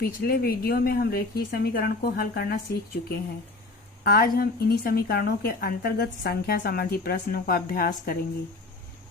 पिछले वीडियो में हम रेखीय समीकरण को हल करना सीख चुके हैं। आज हम इन्हीं समीकरणों के अंतर्गत संख्या संबंधी प्रश्नों का अभ्यास करेंगे।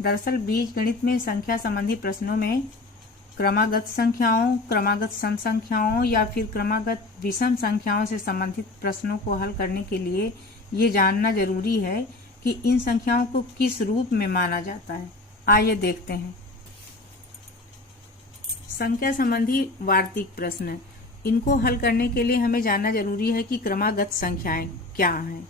दरअसल बीजगणित में संख्या संबंधी प्रश्नों में क्रमागत संख्याओं, क्रमागत सम संख्याओं या फिर क्रमागत विषम संख्याओं से संबंधित प्रश्नों को हल करने के लिए ये जानना जरूरी है कि इन संख्याओं को किस रूप में माना जाता है। आइए देखते हैं। संख्या संबंधी वार्तिक प्रश्न, इनको हल करने के लिए हमें जानना जरूरी है कि क्रमागत संख्याएं क्या हैं।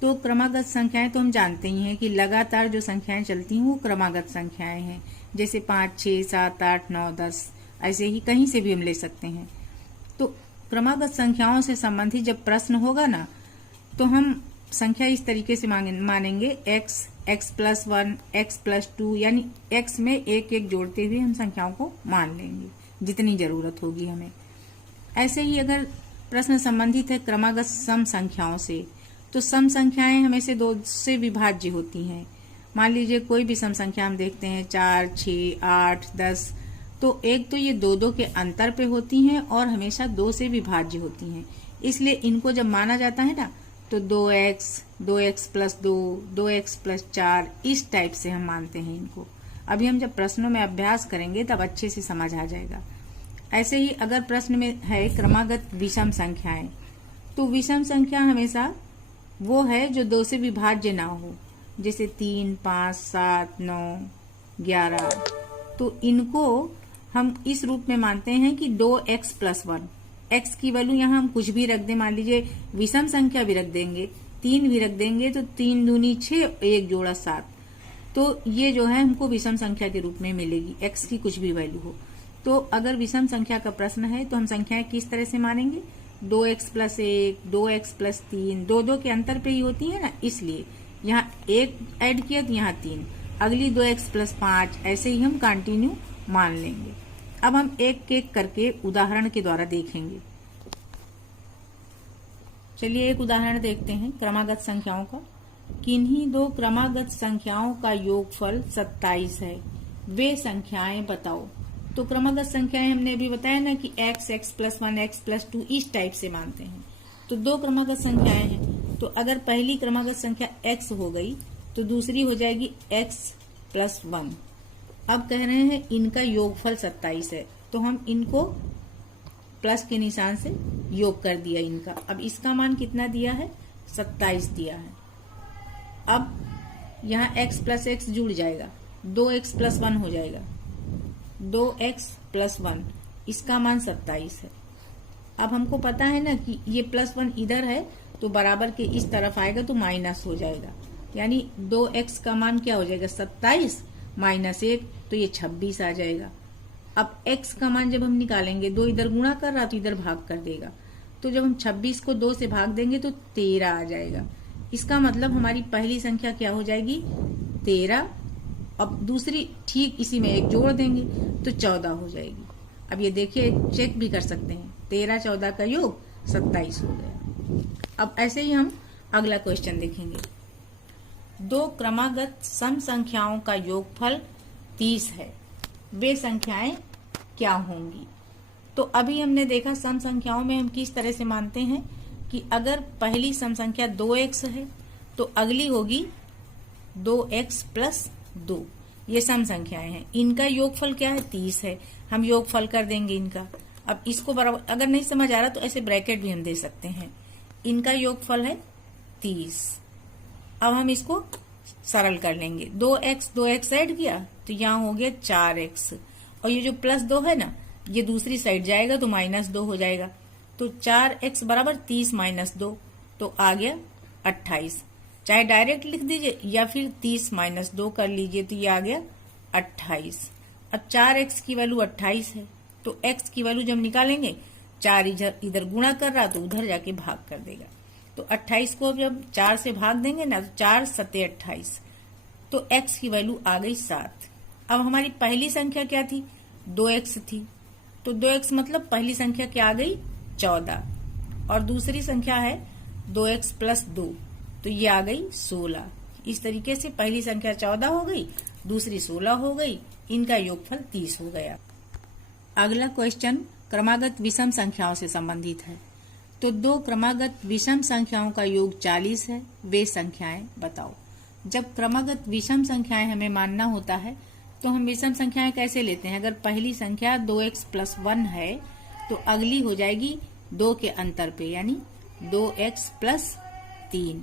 तो क्रमागत संख्याएं तो हम जानते ही हैं कि लगातार जो संख्याएं चलती हैं वो क्रमागत संख्याएं हैं। जैसे 5, 6, 7, 8, 9, 10, ऐसे ही कहीं से भी हम ले सकते हैं। तो क्रमागत संख्याओं से संबंधित जब प्रश्न होगा ना, तो हम संख्या इस तरीके से मानेंगे x, x+1, x+2, यानी x में एक एक जोड़ते हुए हम संख्याओं को मान लेंगे जितनी जरूरत होगी हमें। ऐसे ही अगर प्रश्न संबंधित है क्रमागत सम संख्याओं से, तो सम संख्याएं हमेशा 2 से विभाज्य होती हैं। मान लीजिए कोई भी सम संख्या हम देखते हैं 4, 6, 8, 10, तो एक तो ये 2 के अंतर पे होती हैं और हमेशा 2 से विभाज्य होती हैं। इसलिए इनको जब माना जाता है ना, तो 2x, 2x+2, 2x+4, इस टाइप से हम मानते हैं इनको। अभी हम जब प्रश्नों में अभ्यास करेंगे तब अच्छे से समझ आ जाएगा। ऐसे ही अगर प्रश्न में है क्रमागत विषम संख्याएं, तो विषम संख्या हमेशा वो है जो 2 से विभाज्य ना हो। जैसे 3, 5, 7, 9, 11, तो इनको हम इस रूप में मानते हैं कि 2x+1। x की वैल्यू यहाँ हम कुछ भी रख दें, मान लीजिए विषम संख्या भी रख देंगे, 3 भी रख देंगे, तो 3 दूनी 6, 1 जोड़ा 7, तो ये जो है हमको विषम संख्या के रूप में मिलेगी, x की कुछ भी वैल्यू हो। तो अगर विषम संख्या का प्रश्न है तो हम संख्याएं किस तरह से मानेंगे, 2x+1, 2x+3, 2 के अंतर पे ही होती है ना, इसलिए यहाँ 1 ऐड किया तो यहाँ 3, अगली 2x+5, ऐसे ही हम कंटिन्यू मान लेंगे। अब हम एक एक करके उदाहरण के द्वारा देखेंगे। चलिए एक उदाहरण देखते हैं क्रमागत संख्याओं का। किन्हीं 2 क्रमागत संख्याओं का योगफल 27 है, वे संख्याएं बताओ। तो क्रमागत संख्याएं हमने अभी बताया ना कि x, x+1, x+2 इस टाइप से मानते हैं। तो 2 क्रमागत संख्याएं हैं, तो अगर पहली क्रमागत संख्या x हो गई तो दूसरी हो जाएगी x+1। अब कह रहे हैं इनका योगफल 27 है, तो हम इनको प्लस के निशान से योग कर दिया इनका। अब इसका मान कितना दिया है, 27 दिया है। अब यहाँ x+x जुड़ जाएगा, 2x+1 हो जाएगा, 2x+1, इसका मान 27 है। अब हमको पता है ना कि ये +1 इधर है तो बराबर के इस तरफ आएगा तो माइनस हो जाएगा, यानी 2x का मान क्या हो जाएगा, 27 -1, तो ये 26 आ जाएगा। अब x का मान जब हम निकालेंगे, 2 इधर गुणा कर रहा तो इधर भाग कर देगा, तो जब हम 26 को 2 से भाग देंगे तो 13 आ जाएगा। इसका मतलब हमारी पहली संख्या क्या हो जाएगी, 13। अब दूसरी ठीक इसी में एक जोड़ देंगे तो 14 हो जाएगी। अब ये देखिए चेक भी कर सकते हैं, 13, 14 का योग 27 हो गया। अब ऐसे ही हम अगला क्वेश्चन देखेंगे। 2 क्रमागत सम संख्याओं का योगफल 30 है, वे संख्याएं क्या होंगी। तो अभी हमने देखा सम संख्याओं में हम किस तरह से मानते हैं कि अगर पहली सम संख्या 2x है तो अगली होगी 2x+2। ये सम संख्याएं हैं, इनका योगफल क्या है, 30 है, हम योगफल कर देंगे इनका। अब इसको बराबर, अगर नहीं समझ आ रहा तो ऐसे ब्रैकेट भी हम दे सकते हैं। इनका योगफल है 30। अब हम इसको सरल कर लेंगे, 2x ऐड किया तो यहाँ हो गया 4x, और ये जो +2 है ना, ये दूसरी साइड जाएगा तो -2 हो जाएगा। तो 4x बराबर 30 - 2, तो आ गया 28। चाहे डायरेक्ट लिख दीजिए या फिर 30 - 2 कर लीजिए, तो ये आ गया 28। अब 4x की वैल्यू 28 है, तो x की वैल्यू जब निकालेंगे, 4 इधर गुणा कर रहा तो उधर जाके भाग कर देगा, तो 28 को जब 4 से भाग देंगे ना, तो 4 × 7 = 28, तो x की वैल्यू आ गई 7। अब हमारी पहली संख्या क्या थी, 2x थी, तो 2x मतलब पहली संख्या क्या आ गई, 14, और दूसरी संख्या है 2x+2, तो ये आ गई 16। इस तरीके से पहली संख्या 14 हो गई, दूसरी 16 हो गई, इनका योगफल 30 हो गया। अगला क्वेश्चन क्रमागत विषम संख्याओं से संबंधित है। तो दो क्रमागत विषम संख्याओं का योग 40 है, वे संख्याएं बताओ। जब क्रमागत विषम संख्याएं हमें मानना होता है तो हम विषम संख्याएं कैसे लेते हैं? अगर पहली संख्या 2x + 1 है तो अगली हो जाएगी 2 के अंतर पे, यानी 2x + 3।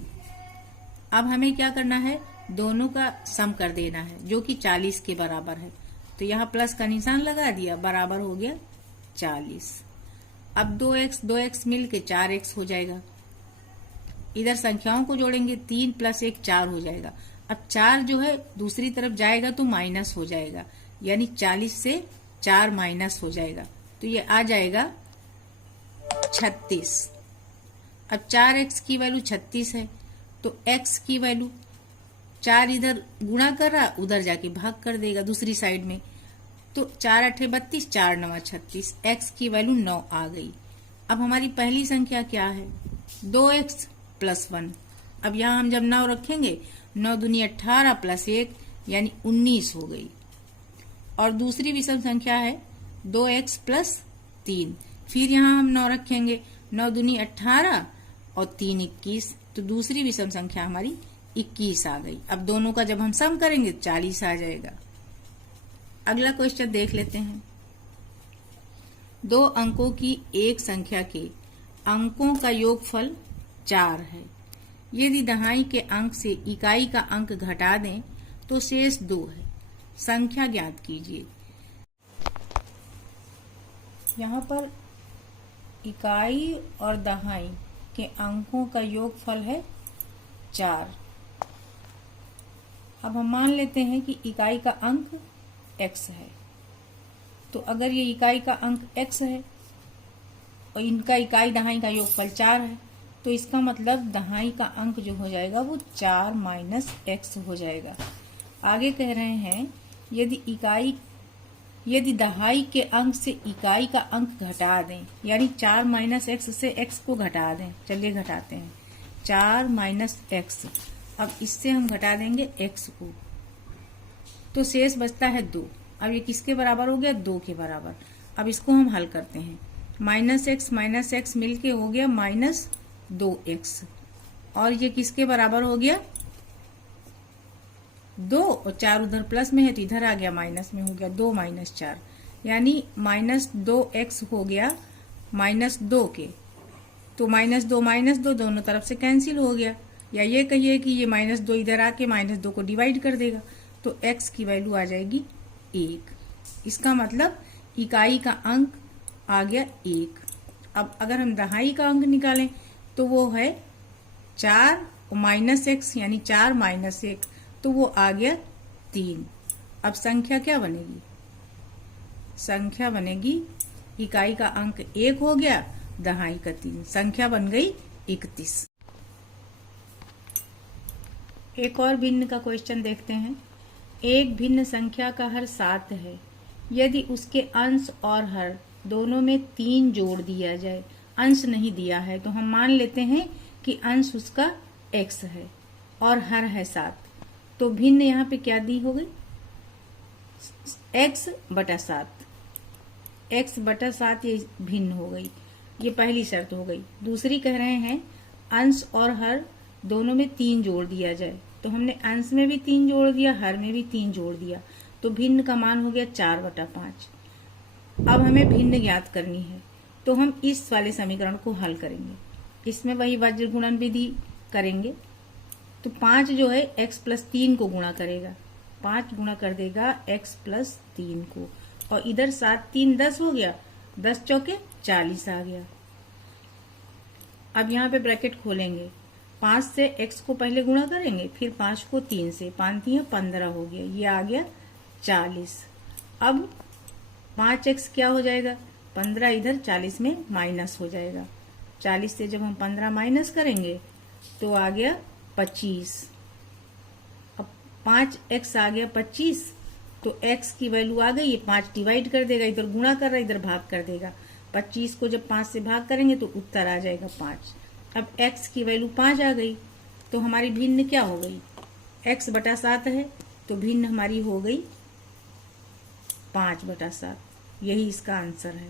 अब हमें क्या करना है? दोनों का सम कर देना है जो कि 40 के बराबर है। तो यहाँ प्लस का निशान लगा दिया, बराबर हो गया 40। अब 2x मिल के 4x हो जाएगा। इधर संख्याओं को जोड़ेंगे, 3 + 1 4 हो जाएगा। अब 4 जो है दूसरी तरफ जाएगा तो माइनस हो जाएगा, यानी 40 से 4 माइनस हो जाएगा, तो ये आ जाएगा 36। अब 4x की वैल्यू 36 है तो x की वैल्यू 4 इधर गुणा कर रहा, उधर जाके भाग कर देगा दूसरी साइड में। तो 4 × 8 = 32, 4 × 9 = 36, x की वैल्यू 9 आ गई। अब हमारी पहली संख्या क्या है? 2x + 1। अब यहाँ हम जब 9 रखेंगे, 9 दूनी 18 + 1 यानी 19 हो गई। और दूसरी विषम संख्या है 2x + 3। फिर यहाँ हम 9 रखेंगे, 9 दूनी 18 और 3 21, तो दूसरी विषम संख्या हमारी 21 आ गई। अब दोनों का जब हम सम करेंगे 40 आ जाएगा। अगला क्वेश्चन देख लेते हैं। 2 अंकों की एक संख्या के अंकों का योगफल 4 है। यदि दहाई के अंक से इकाई का अंक घटा दें तो शेष 2 है। संख्या ज्ञात कीजिए। यहाँ पर इकाई और दहाई के अंकों का योगफल है 4। अब हम मान लेते हैं कि इकाई का अंक x है। तो अगर ये इकाई का अंक x है और इनका इकाई दहाई का योगफल 4 है, तो इसका मतलब दहाई का अंक जो हो जाएगा वो 4 - x हो जाएगा। आगे कह रहे हैं यदि दहाई के अंक से इकाई का अंक घटा दें, यानी 4 - x से x को घटा दें। चलिए घटाते हैं, 4 - x। अब इससे हम घटा देंगे x को, तो शेष बचता है 2। अब ये किसके बराबर हो गया? 2 के बराबर। अब इसको हम हल करते हैं, -x - x मिलके हो गया -2x, और ये किसके बराबर हो गया? 2, और 4 उधर प्लस में है तो इधर आ गया माइनस में, हो गया 2 - 4, यानी -2x हो गया -2 के। तो -2 दोनों तरफ से कैंसिल हो गया, या ये कहिए कि ये -2 इधर आके -2 को डिवाइड कर देगा, तो x की वैल्यू आ जाएगी 1। इसका मतलब इकाई का अंक आ गया 1। अब अगर हम दहाई का अंक निकालें तो वो है 4 -x, यानी 4 - 1, तो वो आ गया 3। अब संख्या क्या बनेगी? संख्या बनेगी, इकाई का अंक 1 हो गया, दहाई का 3, संख्या बन गई 31। एक और भिन्न का क्वेश्चन देखते हैं। एक भिन्न संख्या का हर 7 है। यदि उसके अंश और हर दोनों में 3 जोड़ दिया जाए, अंश नहीं दिया है, तो हम मान लेते हैं कि अंश उसका x है और हर है 7। तो भिन्न यहाँ पे क्या दी हो गई? x/7। x/7 ये भिन्न हो गई, ये पहली शर्त हो गई। दूसरी कह रहे हैं अंश और हर दोनों में 3 जोड़ दिया जाए, तो हमने अंश में भी 3 जोड़ दिया, हर में भी 3 जोड़ दिया, तो भिन्न का मान हो गया 4/5। अब हमें भिन्न ज्ञात करनी है, तो हम इस वाले समीकरण को हल करेंगे। इसमें वही वज्र गुणन विधि करेंगे। तो 5 जो है x + 3 को गुणा करेगा, 5 गुणा कर देगा x + 3 को, और इधर 7 3 10 हो गया, 10 चौके 40 आ गया। अब यहाँ पे ब्रैकेट खोलेंगे, 5 से x को पहले गुणा करेंगे, फिर 5 को 3 से, 5 3 15 हो गया, ये आ गया 40। अब 5x क्या हो जाएगा? 15 इधर 40 में माइनस हो जाएगा। 40 से जब हम 15 माइनस करेंगे तो आ गया 25। अब 5x आ गया 25, तो x की वैल्यू आ गई, ये 5 डिवाइड कर देगा, इधर गुणा कर रहा है, इधर भाग कर देगा। 25 को जब 5 से भाग करेंगे तो उत्तर आ जाएगा 5। अब x की वैल्यू 5 आ गई, तो हमारी भिन्न क्या हो गई? x/7 है, तो भिन्न हमारी हो गई 5/7। यही इसका आंसर है।